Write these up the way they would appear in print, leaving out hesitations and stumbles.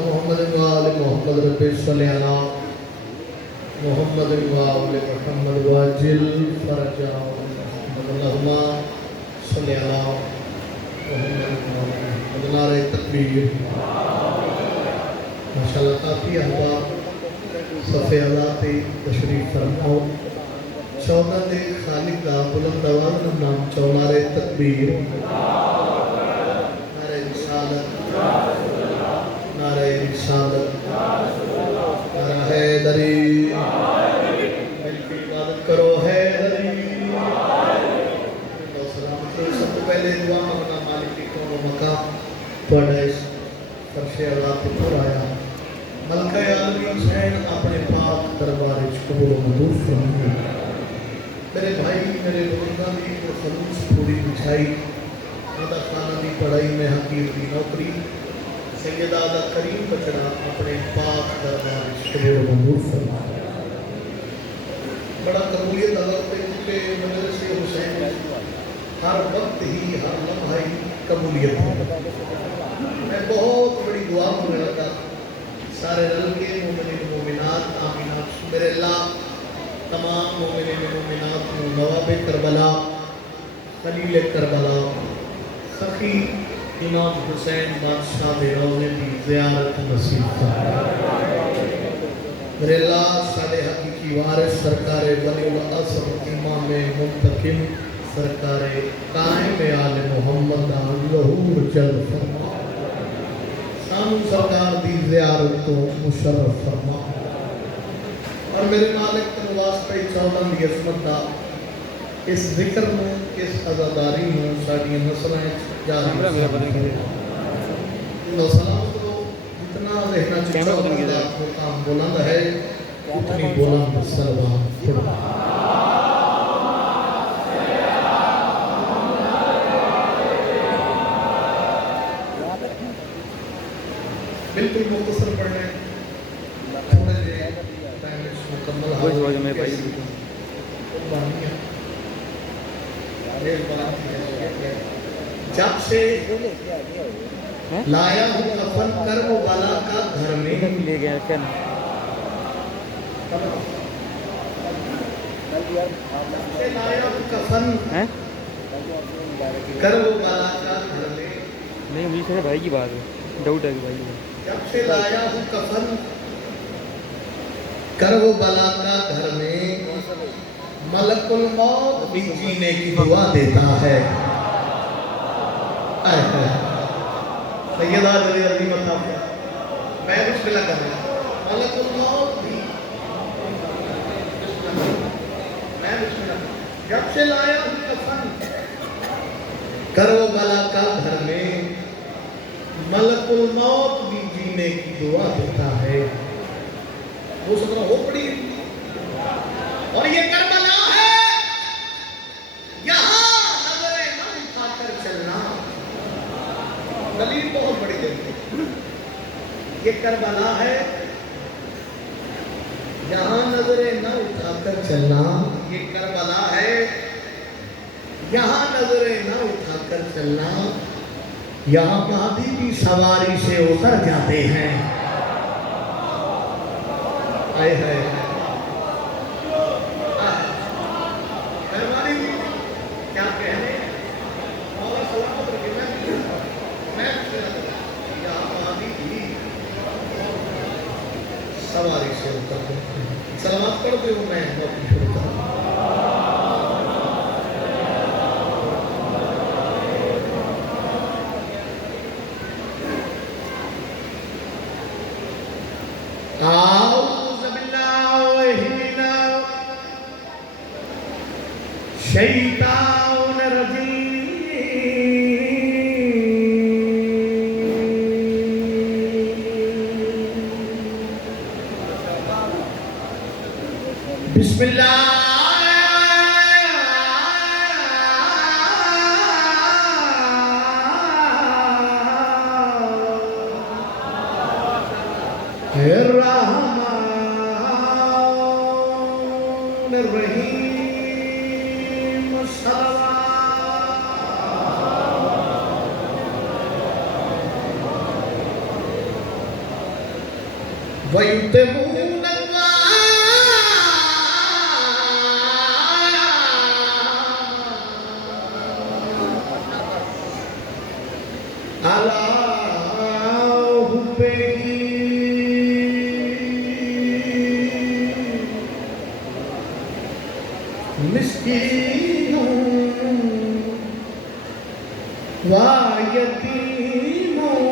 मोहम्मद वाले मोहम्मद रब्बे सल्ले अला मोहम्मद वाले मोहम्मद वाजिल फरजा अल्लाहुम्मा सल्ले अला मोहम्मद नारे तकबीर। माशाअल्लाह काफ़ी अहबाब सफ़े अला पे तशरीफ फरमाओ। 14 दे खालिक दा बुलंद आवाज़ नाम चौनारे तकबीर नारे रिसालत नारे रिसालत नारा हैदरी मिलकर इबादत करो हैदरी। सबसे पहले दुआ मांगना मालिक की कौन मकाम थोड़ा इस फर्शे अल्लाह पे आया मलका आलमीन हुसैन अपने पाक दरबार में कबूल मंजूर फरमाए। मेरे भाई मेरे बुजुर्गों की खलूस पूरी बिछाई खुदा खाना की पढ़ाई में हकीर की नौकरी सैयदा करीम बचना अपने पाक दरबार में कबूल मंजूर फरमाए। बड़ा कबूलियत अल्लाह पे क्योंकि मदरसे हुसैन हर वक्त ही हर लम्हा ही कबूलियत है। मैं बहुत बड़ी दुआ मांग रहा था सारे रल के मोमिन मोमिनात आमीनात मेरे अल्लाह तमाम मोमिन मोमिनात नवाब करबला खलील करबला सखी इमाम हुसैन बादशाह बेरोज़े की ज़ियारत नसीब फरमाए। मेरे अल्लाह सारे हकीकी वारिस सरकार वली असर इमाम मुंतकिम सरकार कायम आले मोहम्मद ज़हूर जल फरमा सानू सरकार दी ज़ियारत को मुशर्रफ फरमा। और मेरे मालिक के वास्ते 14 दी असमत दा इस जिक्र में इस अज़ादारी में साड़ी नस्लें जारी सलाम करो। जितना रहना चाहिए काम बुलंद है उतनी बुलंद सलवात बिल्कुल मुख्तसर पढ़ने थोड़े से टाइम मुकम्मल में भाई जब से लाया हूँ कफन कर वो वाला का घर में ले गया क्या लाया हूँ कफन कर वो वाला का घर में नहीं मुझे भाई की बात है डाउट है कि भाई जब से लाया हूँ कफन कर वो बला का घर में मलकुल मौत भी जीने की दुआ देता है। सैयदा जल्दी जल्दी बताओ मैं मुश्किल कर रहा मलकुल मौत भी मैं मुश्किल जब से लाया हूँ कफन कर वो बला का घर में मलकुल मौत भी जीने की दुआ देता है। वो सत्रह हो पड़ी और ये करबला है यहाँ नजरे न उठाकर चलना। दलील बहुत बड़ी देती ये करबला है यहाँ नजरे न उठाकर चलना। ये करबला है यहाँ नजरे न उठाकर चलना। यहाँ महादी की सवारी से उतर जाते हैं। आए है क्या कहने और सलामत रखे मैं यहाँ महादी की सवारी से उतरते हैं। सलामत पढ़ते हो मैं बहुत शुरू करूँ। शैतान रजीम बिस्मिल्लाह रहीम सल्लल्लाहु वयुतिमून अला हुब्बिही मिस्कीनों व यतीमों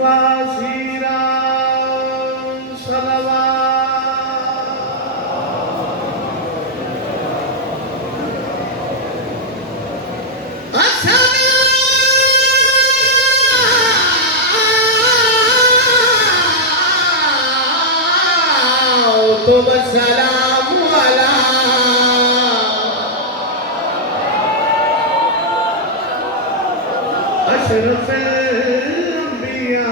व असीरा तो सलाम वाला अशरफ अंबिया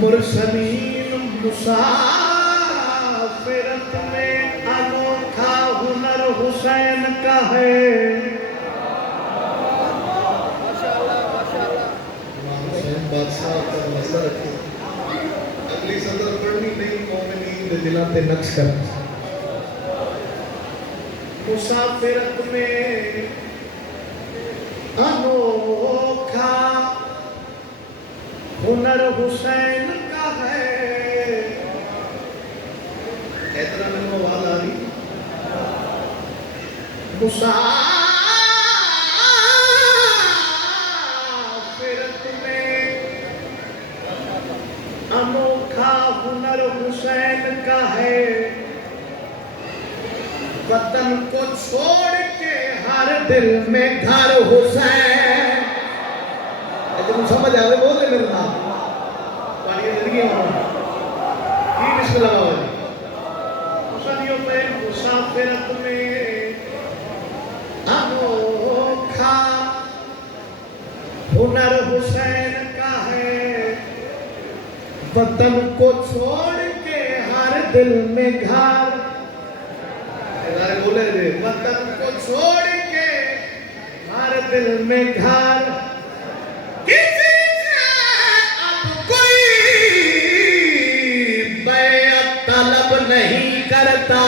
मुरसलीन मुसाफिरत में अनोखा हुनर हुसैन का है। बादशाह का मसला रखे अगली सदर पढ़नी नहीं मोमिनीन दिलाते नक्श कर मुसाफिरत में अनोखा हुनर हुसैन का है। इतना नमो वाला नहीं मुसाफिरत में अनोखा हुनर हुसैन का है। वतन को छोड़ के हर दिल में घर हुसैन। तुम समझ आ रहे बोले मेरे नाम वाली जिंदगी में की मुश्किल लगाओ मुसलियों पे मुसाफिरत में अनोखा हुनर हुसैन का है। वतन को छोड़ के हर दिल में घर बोले रे वतन को छोड़ के हर दिल में घर किसी से अब कोई बैअत तलब नहीं करता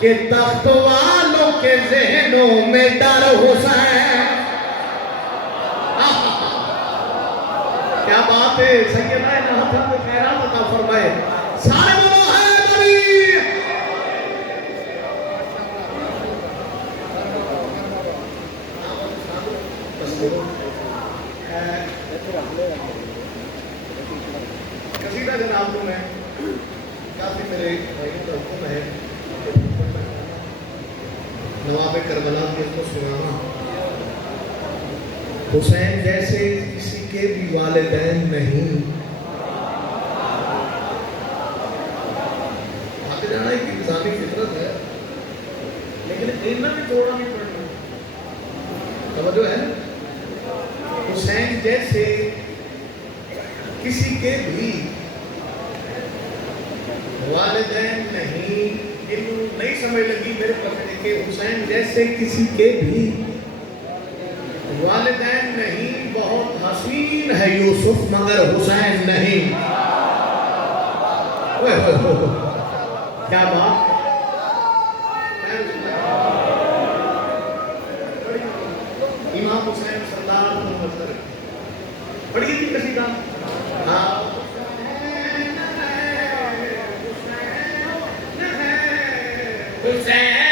कि तख्त वालों के ज़हनों में डर हुसैन। क्या बात है सैयदा नहत को खैरात अता फरमाए सारे बोलो है नबी। कसीदा जनाब को मैं काफी मेरे भाइयों का हुक्म है नवाब करबला के को सुनाना। हुसैन जैसे किसी के भी वालिदैन नहीं। आगे जाना एक इंसानी फितरत है लेकिन इतना भी थोड़ा नहीं पड़ना समझो है। हुसैन जैसे किसी के भी वालिदैन नहीं। इनको नहीं समझ लगी मेरे पकड़े के हुसैन जैसे किसी के भी वालिदैन नहीं। बहुत हसीन है यूसुफ मगर हुसैन नहीं। क्या बात इमाम हुसैन सरदार पढ़िए थी कसीदा। हाँ हुसैन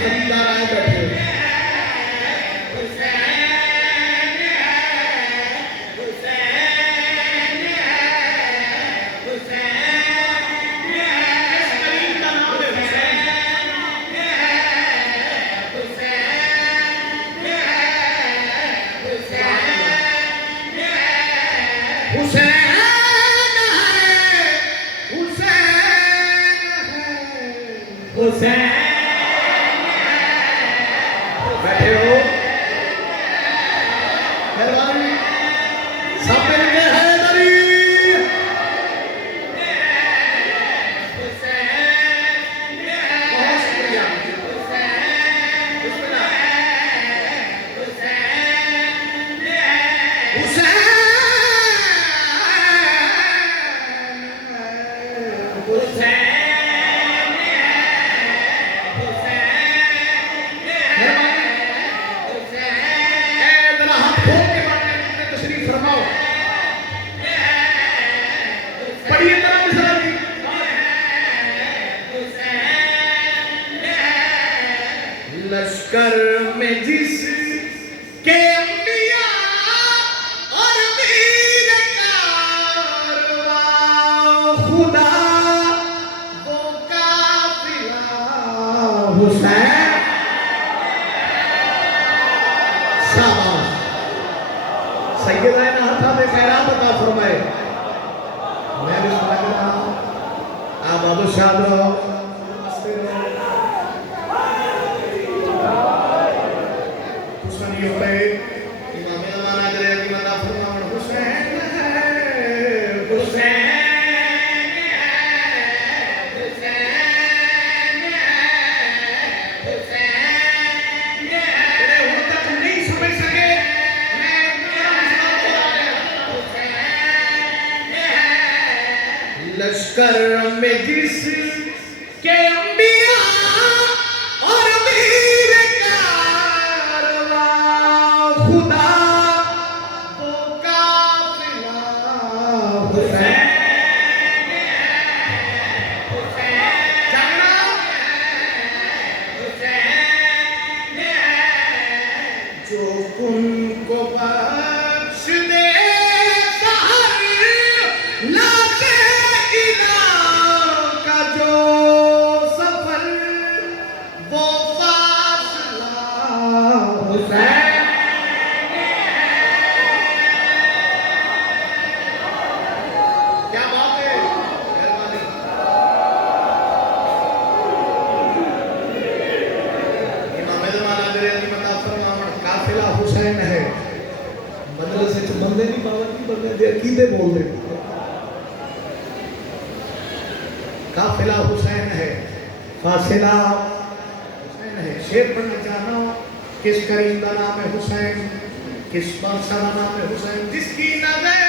खरीदार आए बैठे सब मिलके हैदरी बहुत शुक्रिया लश्कर में जिस के अंबिया और वीर कारवां खुदा वो काफिला हुसैन शाबाश सैयदाना हथा में खैरात अता फरमाए मैं भी सुना रहा हूं आप अबू शाद रहो इमाम ज़माना करे कि बंदा फरमान हुसैन है हुसैन लश्कर में जिस के अंबिया और वीर कारवां खुदा वो काफिला हुसैन जागना जो उनको बख्श दे हुसैन है मदरसे च बंदे नहीं पाबंदी बंदे दे अकीदे बोल दे काफिला हुसैन है फासिला हुसैन है शेर पढ़ना चाहना हूं किस करीम का नाम है हुसैन किस बादशाह का नाम है हुसैन जिसकी नजर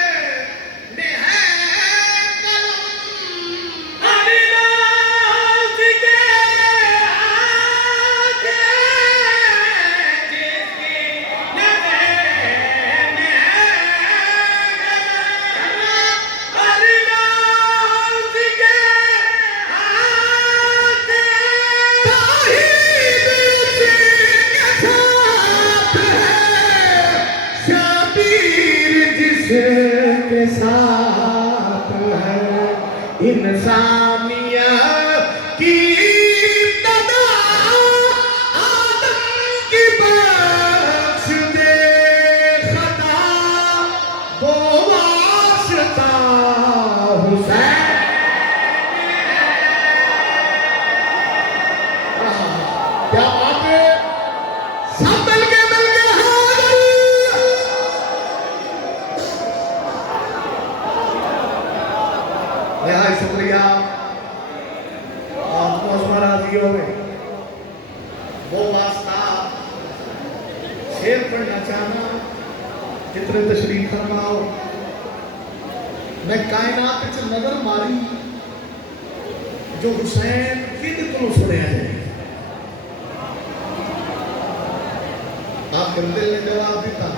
में है के साथ है इंसानियत की तदा आदम की बख्श दे खता वो वास्ता हुसैन क्या बात है सब मिल के बहुत शुक्रिया आप मौजूद में वो वास्ता शेर पढ़ना चाहना जितने तशरीफ फरमाओ मैं कायनात च नजर मारी जो हुसैन किद को सुनिया जाए आप दिल ने जवाब दिता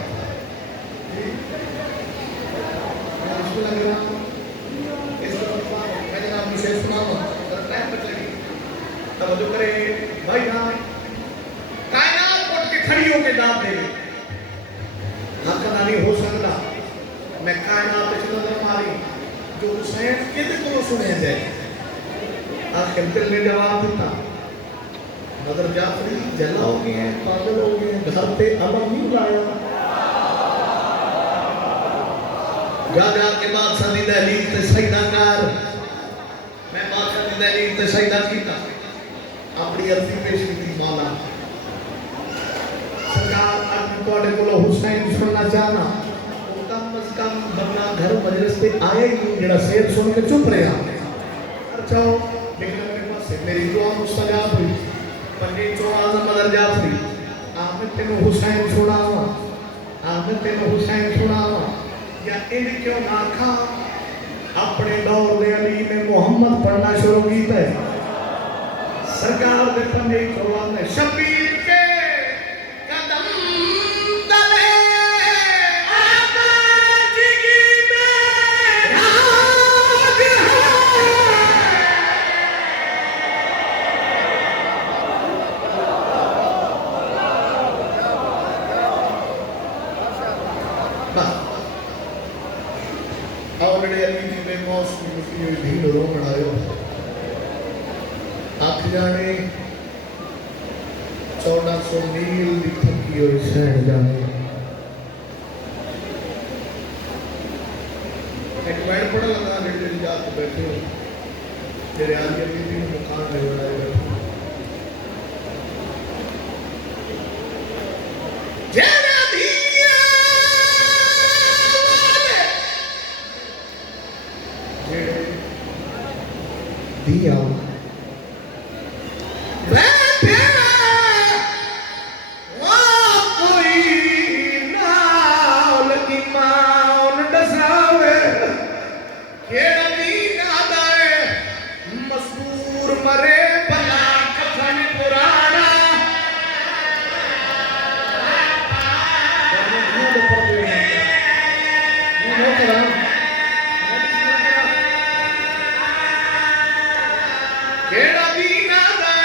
तवज्जो करे भाई जान कायनात उठ के खड़ी होके दाद दे हक नहीं हो सकता मैं कायनात च नजर मारी जो हुसैन किदे को सुने जाए आखिर दिल ने जवाब दिता मदर जाफरी जला हो गए हैं पागल हो गए हैं घर पे अमन नहीं लाया जा के बादशाह दी दहलीज ते सजदा कर मैं बादशाह दी दहलीज ते सजदा कीता अपनी अर्जी पेश की मौला सरकार आज थोड़े को हुसैन सुनना चाहना कम अज कम मजलिस से आया ही नहीं जरा शेर सुन के चुप रहा अच्छा लेकिन अपने पास से मेरी दुआ मुस्तजाब हुई पंजे चो आजम मदर जाफरी आपने तेनो हुसैन सुनावा आपने तेनो हुसैन सुनावा या इन क्यों ना खा अपने दौर दे अली ने मोहम्मद पढ़ना शुरू किया है सरकार दे पंजे चो ने शबीर के कदम तले ऑलरेडी अली जी ने मौस की मुफ्ती भीड़ रो बनायो आख जाने 1400 मील दी थकी हुई सैन जाने एक बैठ पड़ा लगा लेटे जाके बैठे हो तेरे आगे अली जी ने मुकाम नहीं बनाया दिया बैठे वो कोई नाल इमाम दसावे केड़ा नींद आवे मजबूर मरे भला कफन पुराना केड़ा दीना दे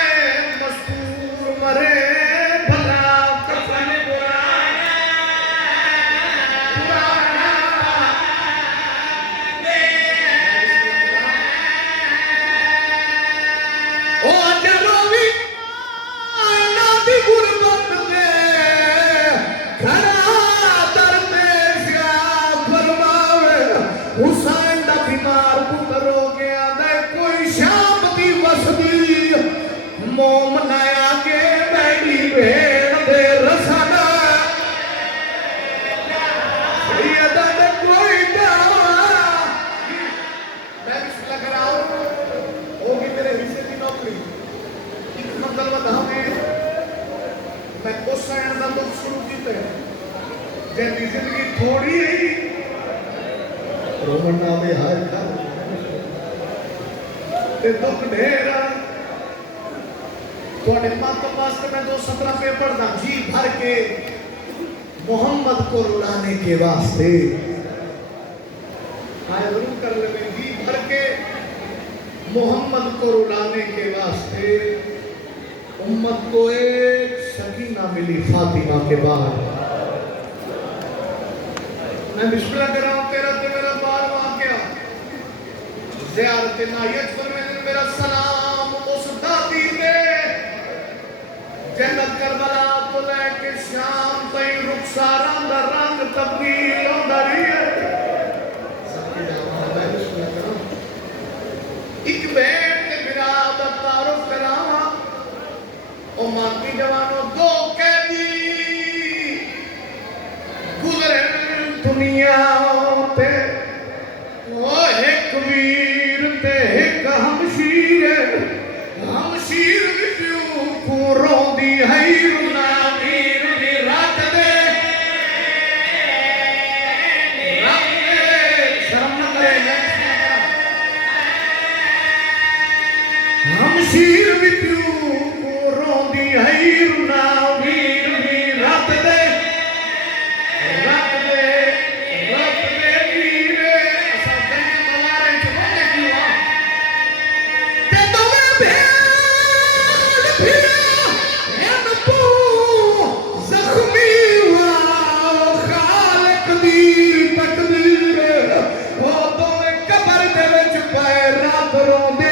मजबूर मरे भला कफन पुराना ओ चलो भी ना दी गुरबत में खड़ा दर्द सिया फरमावे हुसैन दा बीमार पुत्र हो गया दे कोई शाम दी वसदी मोम नया के बैठी भेड़ दे रसना सैयदा ने कोई दावा मैं बिस्मिल्लाह कराऊं होगी मेरे हिस्से की नौकरी एक मंगल बता में मैं हुसैन दा दुख शुरू कीते जेदी जिंदगी थोड़ी है रोमन नामे हाय कर ते दुख ढेरा थोड़े मत वास्ते मैं 217 पे पढ़दा जी भर के मोहम्मद को रुलाने के वास्ते आए जरूर कर ले जी भर के मोहम्मद को रुलाने के वास्ते उम्मत को एक सकीना मिली फातिमा के बाद मैं बिस्मिल्लाह कर रहा हूं तेरा ते मेरा बार वाकया ज़ियारत नायत पर मैंने मेरा सलाम उस दादी ने जन्नत करबला तो लेके शाम तई रुखसारा दा रंग तब्दील होंदा रही है सबके जवान मैं बिस्मिल्लाह कर रहा हूं एक बैठ के बिराद तारुफ करावा ओ माती जवानों दो कैदी गुजरे दुनिया ते ओ एक वीर ते एक हमशीर विचू को रोंदी है रुना वीर दी रात दे शर्म न करे हमशीर विचू को रोंदी है रुना वीर दी रात दे रात रोंदे